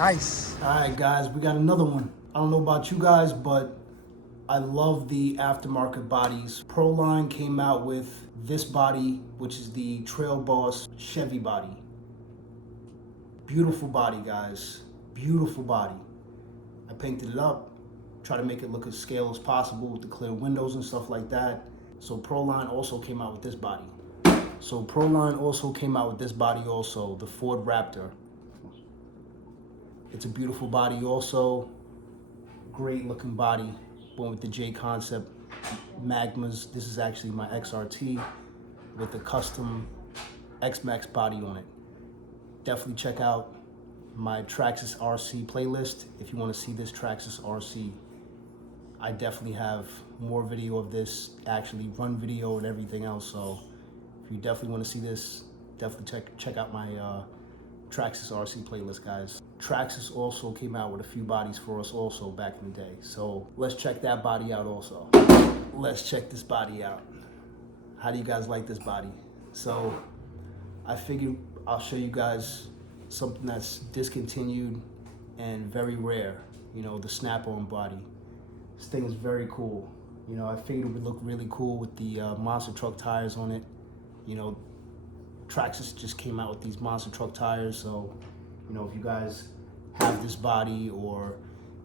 Nice. All right, guys, we got another one. I don't know about you guys, but I love the aftermarket bodies. Proline came out with this body, which is the Trail Boss Chevy body. Beautiful body, guys. Beautiful body. I painted it up, try to make it look as scale as possible with the clear windows and stuff like that. So Proline also came out with this body. So Proline also came out with this body also, the Ford Raptor. It's a beautiful body also. Great looking body. Went with the J Concept Magmas. This is actually my XRT with a custom X-Max body on it. Definitely check out my Traxxas RC playlist if you want to see this Traxxas RC. I definitely have more video of this, actually run video and everything else. So if you definitely want to see this, definitely check out my Traxxas RC playlist, guys. Traxxas also came out with a few bodies for us also back in the day. So let's check that body out also. Let's check this body out. How do you guys like this body? So I figured I'll show you guys something that's discontinued and very rare. You know, the snap-on body. This thing is very cool. You know, I figured it would look really cool with the monster truck tires on it. You know, Traxxas just came out with these monster truck tires, so you know, if you guys have this body or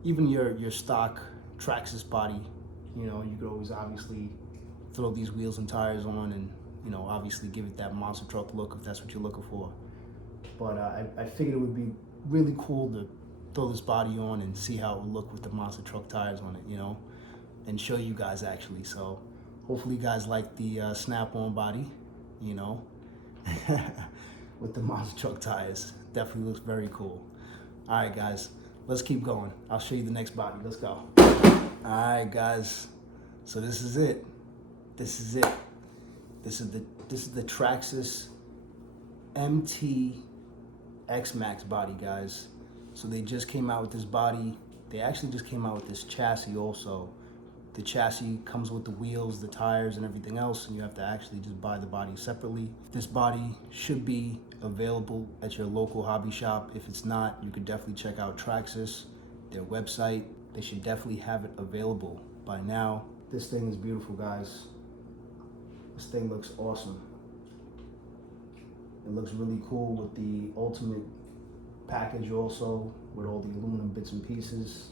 even your stock Traxxas body, you know, you could always obviously throw these wheels and tires on and, you know, obviously give it that monster truck look if that's what you're looking for. But I figured it would be really cool to throw this body on and see how it would look with the monster truck tires on it, you know, and show you guys actually. So hopefully you guys like the snap-on body, you know, with the monster truck tires. Definitely looks very cool. All right, guys, let's keep going. I'll show you the next body. Let's go. All right, guys. So this is it. This is it. This is the Traxxas MT X-Max body, guys. So they just came out with this body. They actually just came out with this chassis also. The chassis comes with the wheels, the tires, and everything else, and you have to actually just buy the body separately. This body should be available at your local hobby shop. If it's not, you could definitely check out Traxxas, their website. They should definitely have it available by now. This thing is beautiful, guys. This thing looks awesome. It looks really cool with the ultimate package also, with all the aluminum bits and pieces.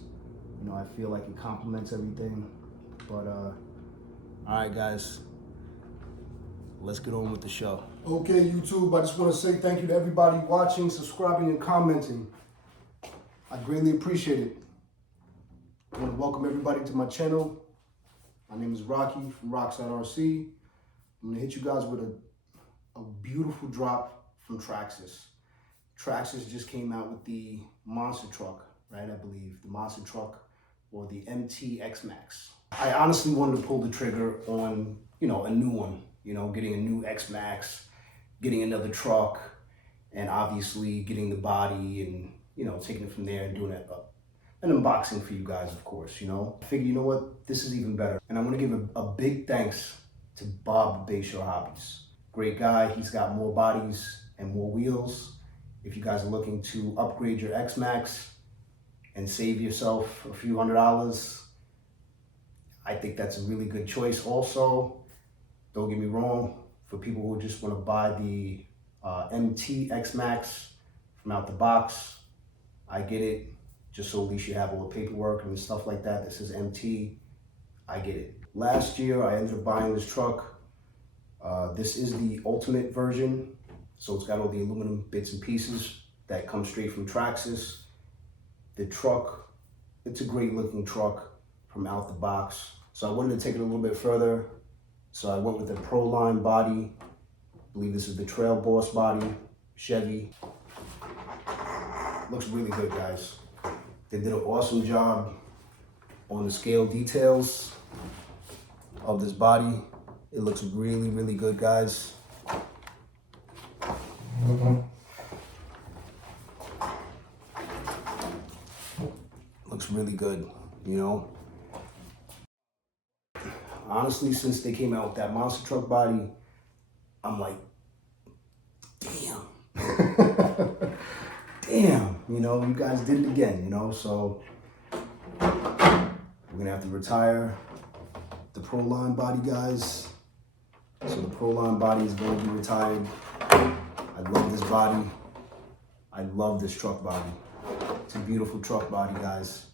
You know, I feel like it complements everything. But all right, guys, let's get on with the show. Okay, YouTube, I just want to say thank you to everybody watching, subscribing, and commenting. I greatly appreciate it. I want to welcome everybody to my channel. My name is Rocky from Rockside.RC. I'm going to hit you guys with a beautiful drop from Traxxas. Traxxas just came out with the monster truck, right? I believe the monster truck, or the MT X-Max. I honestly wanted to pull the trigger on, you know, a new one, you know, getting a new X-Max, getting another truck, and obviously getting the body and, you know, taking it from there and doing an unboxing for you guys, of course, you know. I figured, you know what, this is even better. And I want to give a big thanks to Bob Bayshore Hobbies. Great guy, he's got more bodies and more wheels. If you guys are looking to upgrade your X-Max and save yourself a few $100s, I think that's a really good choice also. Don't get me wrong, for people who just want to buy the MT X-Max from out the box, I get it. Just so at least you have all the paperwork and stuff like that that says MT, I get it. Last year, I ended up buying this truck. This is the ultimate version. So it's got all the aluminum bits and pieces that come straight from Traxxas. The truck, it's a great looking truck from out the box. So I wanted to take it a little bit further. So I went with the Proline body. I believe this is the Trail Boss body, Chevy. Looks really good, guys. They did an awesome job on the scale details of this body. It looks really, really good, guys. Looks really good, you know. Honestly, since they came out with that monster truck body, I'm like, damn. Damn. You know, you guys did it again, you know, so we're gonna have to retire the Proline body, guys. So the Proline body is going to be retired. I love this body. I love this truck body. It's a beautiful truck body, guys.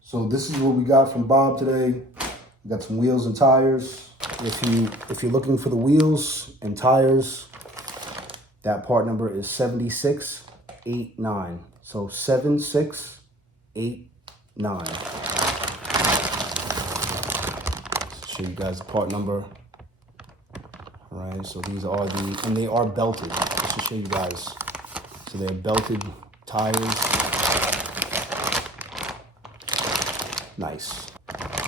So this is what we got from Bob today. We got some wheels and tires. If you're looking for the wheels and tires, that part number is 7689. So 7689. Show you guys the part number. All right, so these are and they are belted, just to show you guys. So they're belted tires. Nice.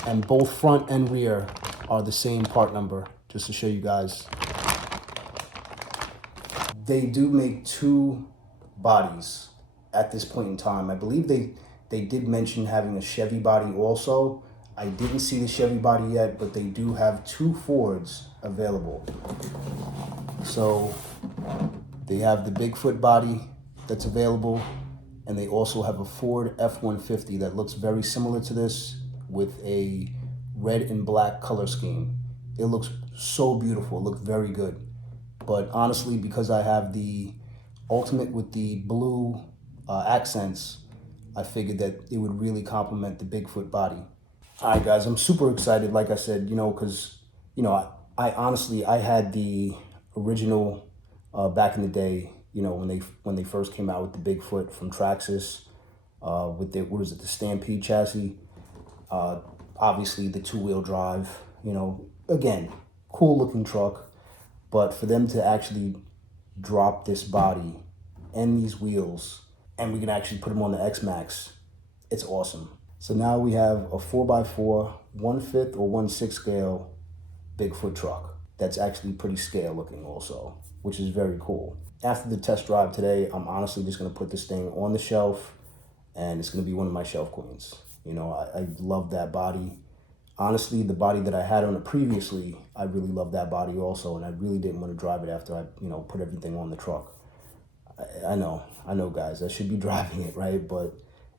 And both front and rear are the same part number, just to show you guys. They do make two bodies at this point in time. I believe they did mention having a Chevy body also. I didn't see the Chevy body yet, but they do have two Fords available. So they have the Bigfoot body that's available, and they also have a Ford F-150 that looks very similar to this with a red and black color scheme. It looks so beautiful, it looks very good. But honestly, because I have the Ultimate with the blue accents, I figured that it would really complement the Bigfoot body. All right, guys, I'm super excited, like I said, you know, because, you know, I honestly, I had the original back in the day, you know, when they first came out with the Bigfoot from Traxxas, with the, what is it, the Stampede chassis. Obviously, the two-wheel drive, you know, again, cool-looking truck. But for them to actually drop this body and these wheels, and we can actually put them on the Maxx, it's awesome. So now we have a 4x4, 1/5 or 1/6 scale Bigfoot truck. That's actually pretty scale looking also, which is very cool. After the test drive today, I'm honestly just gonna put this thing on the shelf, and it's gonna be one of my shelf queens. You know, I love that body. Honestly, the body that I had on it previously, I really loved that body also, and I really didn't want to drive it after I, you know, put everything on the truck. I know, guys, I should be driving it, right? But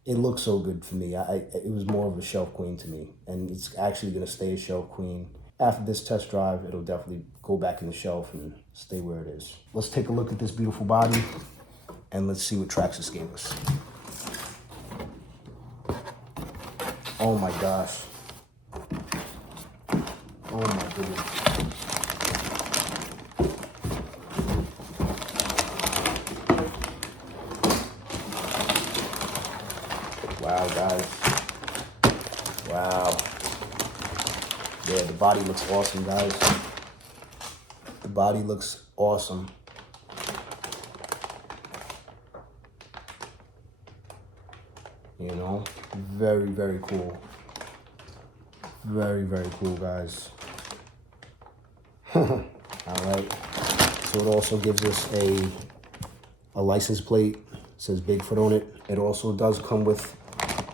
it looks so good for me. It was more of a shelf queen to me, and it's actually gonna stay a shelf queen. After this test drive, it'll definitely go back in the shelf and stay where it is. Let's take a look at this beautiful body, and let's see what Traxxas gave us. Oh my gosh. Oh my goodness. Wow, guys. Wow. Yeah, the body looks awesome, guys. The body looks awesome. You know, very, very cool. Very, very cool, guys. All right. So it also gives us a license plate. It says Bigfoot on it. It also does come with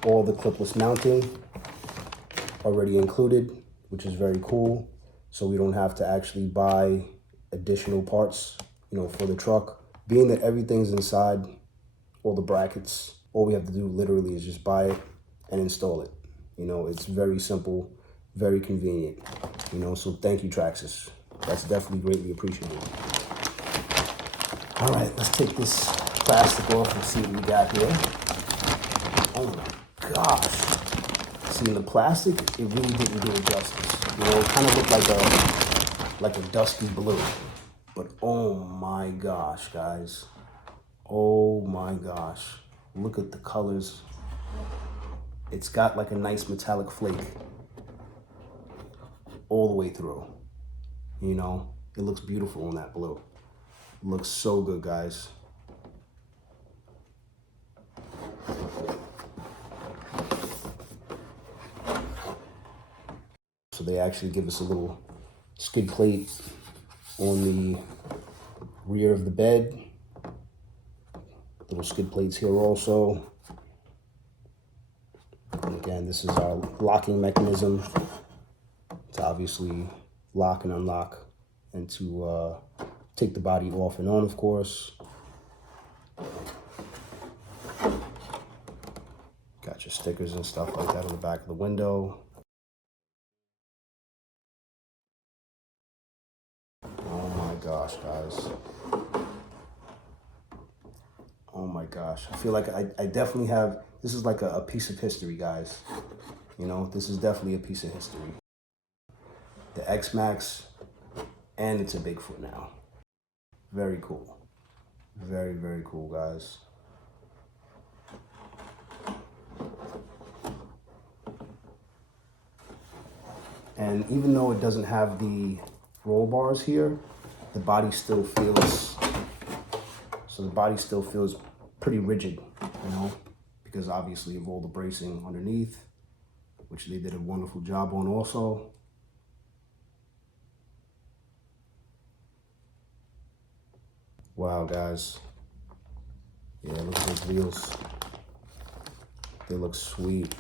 all the clipless mounting already included, which is very cool. So we don't have to actually buy additional parts, you know, for the truck. Being that everything's inside, all the brackets, all we have to do literally is just buy it and install it. You know, it's very simple, very convenient, you know, so thank you, Traxxas. That's definitely greatly appreciated. All right, let's take this plastic off and see what we got here. Oh my gosh. See, in the plastic, it really didn't do it justice. You know, it kind of looked like a dusky blue. But oh my gosh, guys. Oh my gosh. Look at the colors. It's got like a nice metallic flake all the way through. You know, it looks beautiful in that blue. It looks so good, guys. So they actually give us a little skid plate on the rear of the bed. Little skid plates here also. And again, this is our locking mechanism to obviously lock and unlock and to take the body off and on, of course. Got your stickers and stuff like that on the back of the window. Oh my gosh, guys. Oh my gosh. I feel like I definitely have, this is like a piece of history, guys. You know, this is definitely a piece of history. The X-Maxx, and it's a Bigfoot now. Very cool. Very, very cool, guys. And even though it doesn't have the roll bars here, the body still feels, so the body still feels pretty rigid, you know, because obviously of all the bracing underneath, which they did a wonderful job on also. Wow, guys. Yeah, look at those wheels. They look sweet.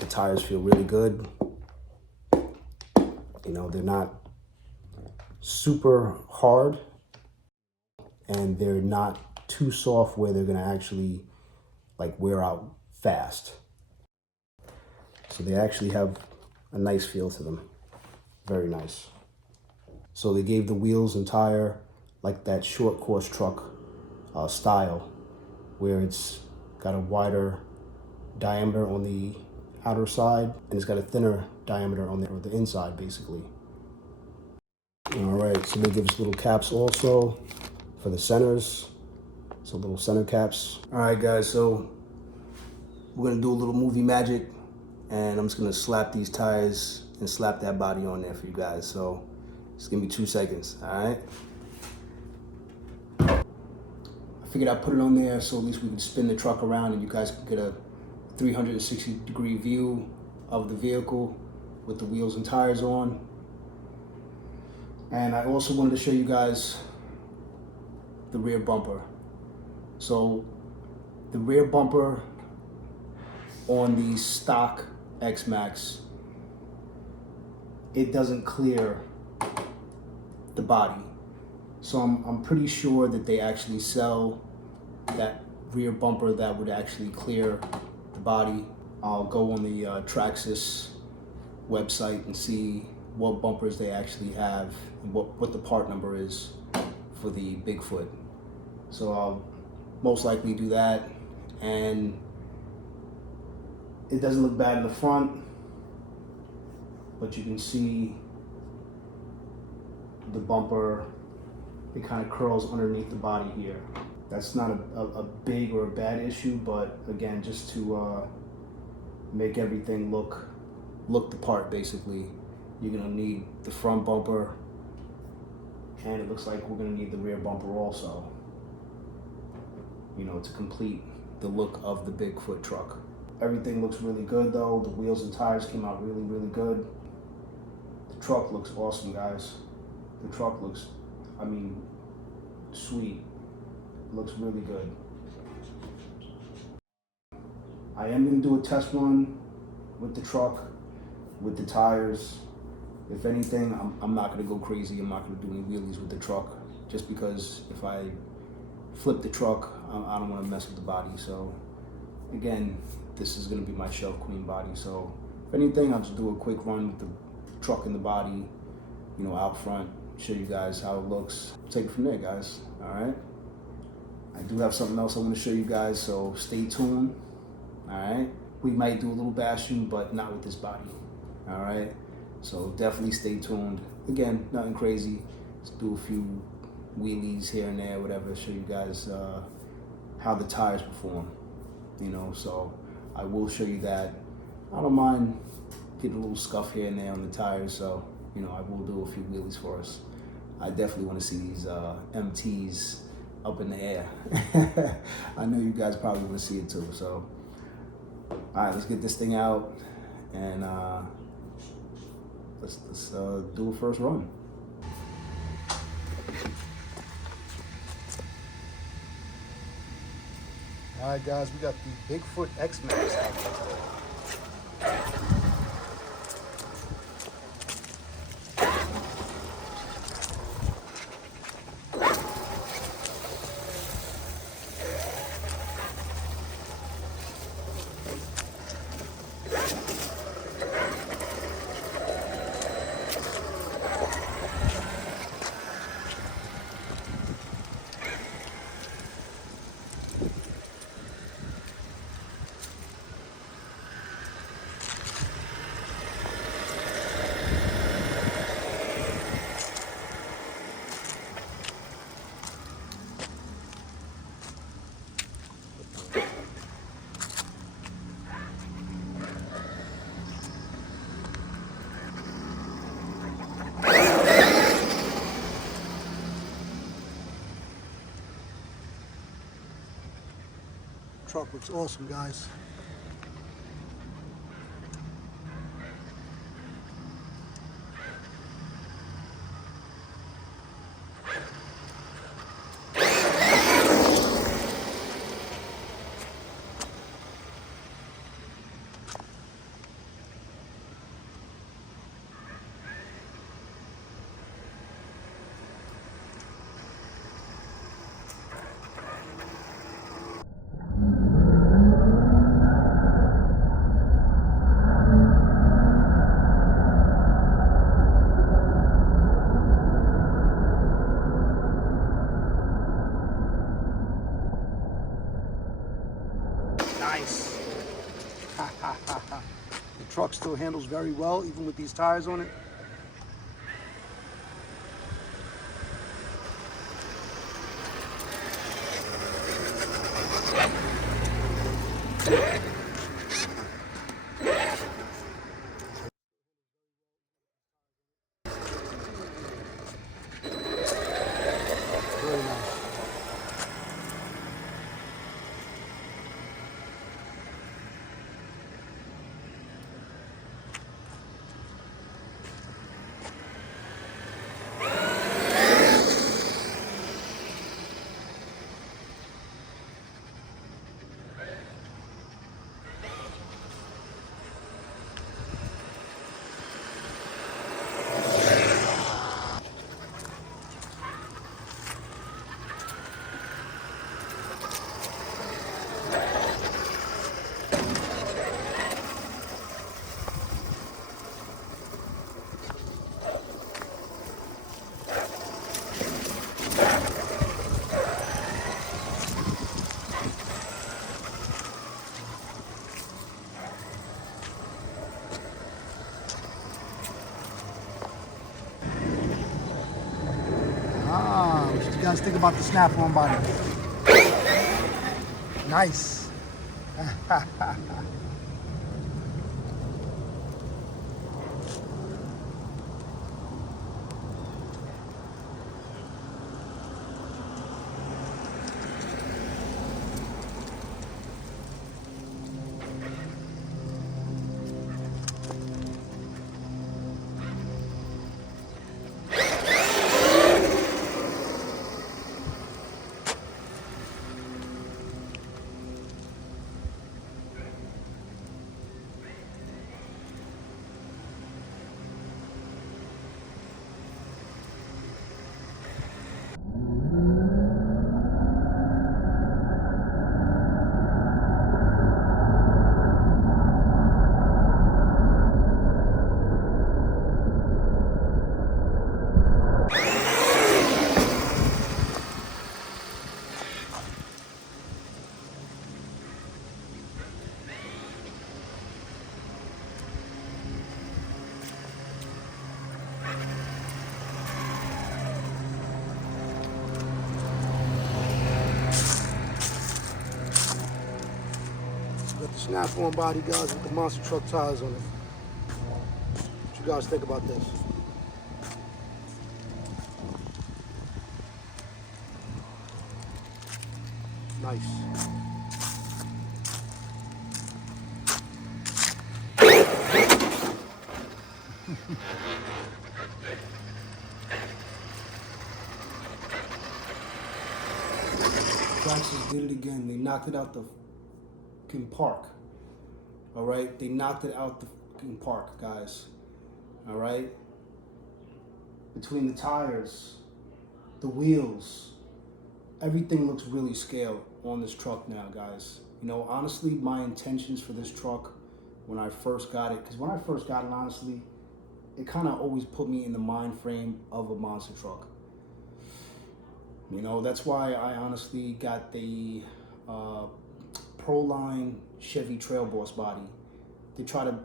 The tires feel really good. You know, they're not super hard and they're not too soft where they're gonna actually like wear out fast. So they actually have a nice feel to them. Very nice. So they gave the wheels and tire like that short course truck style, where it's got a wider diameter on the outer side and it's got a thinner diameter on the inside, basically. All right, so they give us little caps also for the centers. So little center caps. All right, guys, so we're gonna do a little movie magic and I'm just gonna slap these tires and slap that body on there for you guys. So just give me 2 seconds, all right? I figured I'd put it on there so at least we can spin the truck around and you guys can get a 360-degree view of the vehicle with the wheels and tires on. And I also wanted to show you guys the rear bumper. So the rear bumper on the stock X-Maxx, it doesn't clear the body. So I'm pretty sure that they actually sell that rear bumper that would actually clear the body. I'll go on the Traxxas website and see what bumpers they actually have and what the part number is for the Bigfoot. So I'll most likely do that. And it doesn't look bad in the front, but you can see the bumper, it kind of curls underneath the body here. That's not a big or a bad issue, but again, just to make everything look the part, basically, you're gonna need the front bumper, and it looks like we're gonna need the rear bumper also, you know, to complete the look of the Bigfoot truck. Everything looks really good though. The wheels and tires came out really, really good. The truck looks awesome, guys. The truck looks, I mean, sweet. It looks really good. I am gonna do a test run with the truck, with the tires. If anything, I'm not gonna go crazy. I'm not gonna do any wheelies with the truck, just because if I flip the truck, I don't wanna mess with the body. So again, this is gonna be my shelf queen body. So if anything, I'll just do a quick run with the truck and the body, you know, out front, show you guys how it looks. Take it from there, guys, all right? I do have something else I want to show you guys, so stay tuned, all right? We might do a little bashing, but not with this body, all right? So definitely stay tuned. Again, nothing crazy. Let's do a few wheelies here and there, whatever, show you guys how the tires perform, you know? So I will show you that. I don't mind getting a little scuff here and there on the tires, so, you know, I will do a few wheelies for us. I definitely want to see these MTs up in the air. I know you guys probably want to see it too. So, all right, let's get this thing out and let's do a first run. All right, guys, we got the Bigfoot X-Maxx out here today. Truck looks awesome, guys. Nice. The truck still handles very well, even with these tires on it. Very nice. What you guys think about the snap-on body? Nice. Got the snap-on body, guys, with the monster truck tires on it. What you guys think about this? Nice. Traxxas did it again. They knocked it out the fucking park. All right, they knocked it out the fucking park, guys. All right. Between the tires, the wheels, everything looks really scaled on this truck now, guys. You know, honestly, my intentions for this truck when I first got it, because when I first got it, honestly, it kind of always put me in the mind frame of a monster truck. You know, that's why I honestly got the Proline Chevy Trail Boss body. They try to,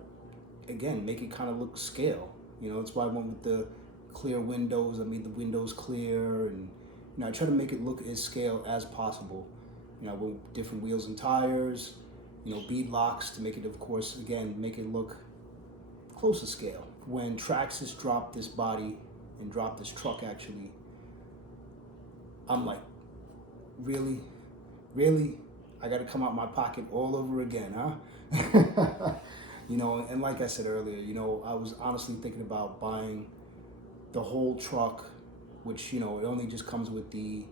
again, make it kind of look scale. You know, that's why I went with the clear windows. I made the windows clear, and you know, I try to make it look as scale as possible. You know, with different wheels and tires, you know, bead locks to make it, of course, again, make it look close to scale. When Traxxas dropped this body and dropped this truck, actually, I'm like, really? Really? I got to come out my pocket all over again, huh? You know, and like I said earlier, you know, I was honestly thinking about buying the whole truck, which, you know, it only just comes with the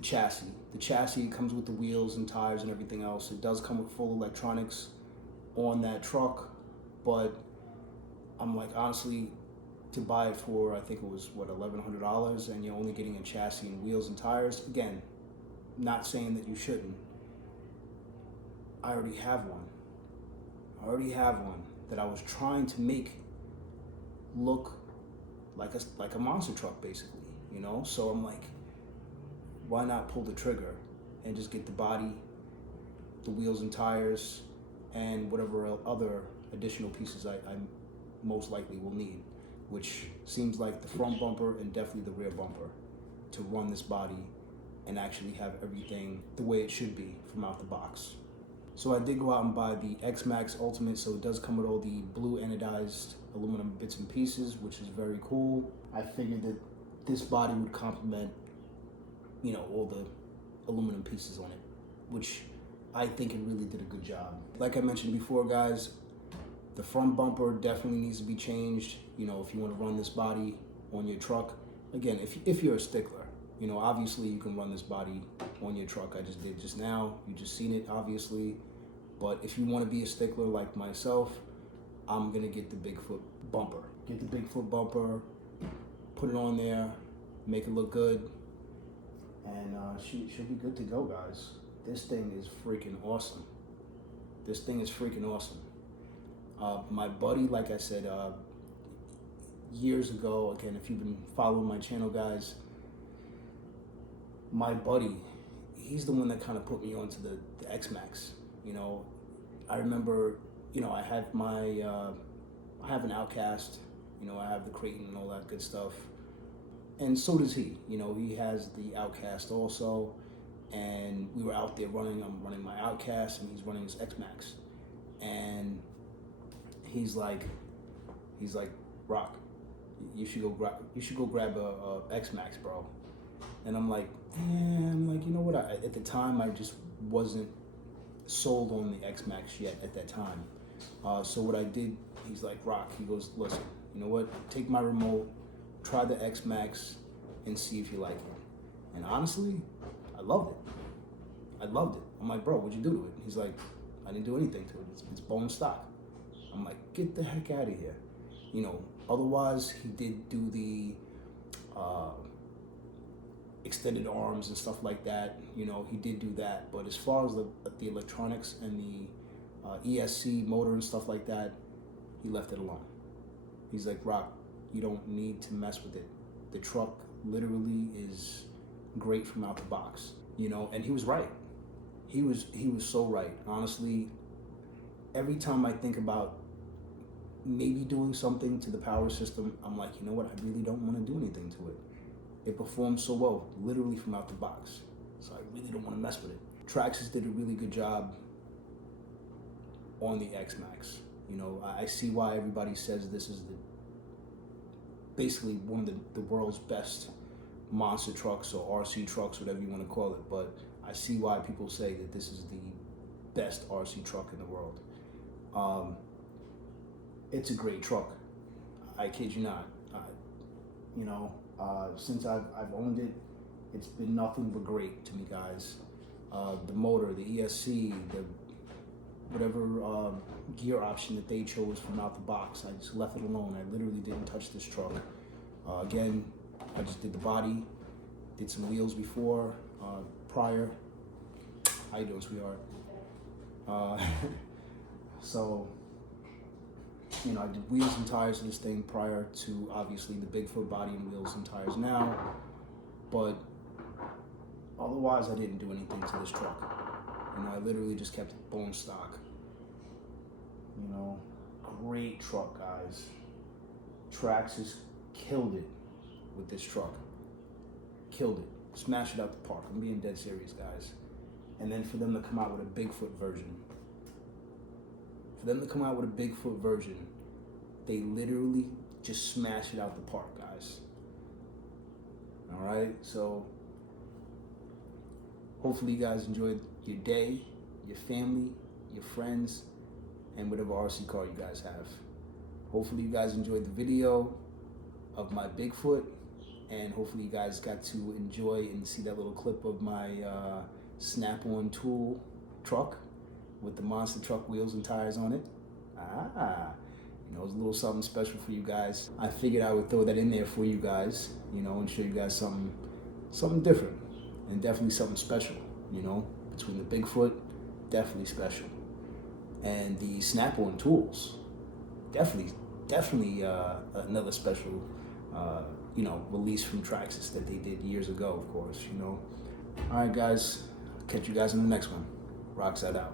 chassis. The chassis comes with the wheels and tires and everything else. It does come with full electronics on that truck, but I'm like, honestly, to buy it for, I think it was what, $1,100, and you're only getting a chassis and wheels and tires. Again, not saying that you shouldn't. I already have one. That I was trying to make look like a monster truck, basically, you know? So I'm like, why not pull the trigger and just get the body, the wheels and tires, and whatever other additional pieces I most likely will need, which seems like the front bumper and definitely the rear bumper to run this body and actually have everything the way it should be from out the box. So I did go out and buy the Maxx Ultimate, so it does come with all the blue anodized aluminum bits and pieces, which is very cool. I figured that this body would complement, you know, all the aluminum pieces on it, which I think it really did a good job. Like I mentioned before, guys, the front bumper definitely needs to be changed. You know, if you want to run this body on your truck, again, if you're a stickler, you know, obviously you can run this body on your truck. I just did just now. You just seen it, obviously. But if you want to be a stickler like myself, I'm going to get the Bigfoot bumper. Get the Bigfoot bumper, put it on there, make it look good, and she'll be good to go, guys. This thing is freaking awesome. My buddy, like I said, years ago, again, if you've been following my channel, guys, my buddy, he's the one that kind of put me onto the Maxx. You know, I remember, you know, I have an Outcast, you know, I have the Creighton and all that good stuff. And so does he. You know, he has the Outcast also. And we were out there running, I'm running my Outcast and he's running his Maxx. And he's like, Rock, you should go grab a Maxx, bro. And I'm like, you know what? At the time, I just wasn't sold on the Maxx yet at that time. So what I did, he's like, Rock, he goes, listen, you know what? Take my remote, try the Maxx, and see if you like it. And honestly, I loved it. I'm like, bro, what'd you do to it? He's like, I didn't do anything to it. It's bone stock. I'm like, get the heck out of here. You know, otherwise, he did do the extended arms and stuff like that. You know, he did do that. But as far as the electronics and the ESC motor and stuff like that, he left it alone. He's like, Rock, you don't need to mess with it. The truck literally is great from out the box. You know, and he was right. He was so right. Honestly, every time I think about maybe doing something to the power system, I'm like, you know what? I really don't want to do anything to it. It performs so well, literally from out the box. So I really don't want to mess with it. Traxxas did a really good job on the Maxx. You know, I see why everybody says this is basically one of the world's best monster trucks or RC trucks, whatever you want to call it. But I see why people say that this is the best RC truck in the world. It's a great truck. I kid you not. You know, since I've owned it, it's been nothing but great to me, guys. The motor, the ESC, the whatever gear option that they chose from out the box, I just left it alone. I literally didn't touch this truck. Again, I just did the body, did some wheels before, prior. How you doing, sweetheart? So, you know, I did wheels and tires to this thing prior to, obviously, the Bigfoot body and wheels and tires now. But otherwise, I didn't do anything to this truck. You know, I literally just kept it bone stock. You know, great truck, guys. Traxxas killed it with this truck. Killed it. Smashed it out the park. I'm being dead serious, guys. And then for them to come out with a Bigfoot version. They literally just smashed it out the park, guys. All right, so hopefully you guys enjoyed your day, your family, your friends, and whatever RC car you guys have. Hopefully you guys enjoyed the video of my Bigfoot, and hopefully you guys got to enjoy and see that little clip of my snap-on tool truck with the monster truck wheels and tires on it. It was a little something special for you guys. I figured I would throw that in there for you guys, and show you guys something different, and definitely something special, between the Bigfoot, definitely special, and the snap-on tools, definitely another special, release from Traxxas that they did years ago, of course, All right, guys, catch you guys in the next one. Roxxas out.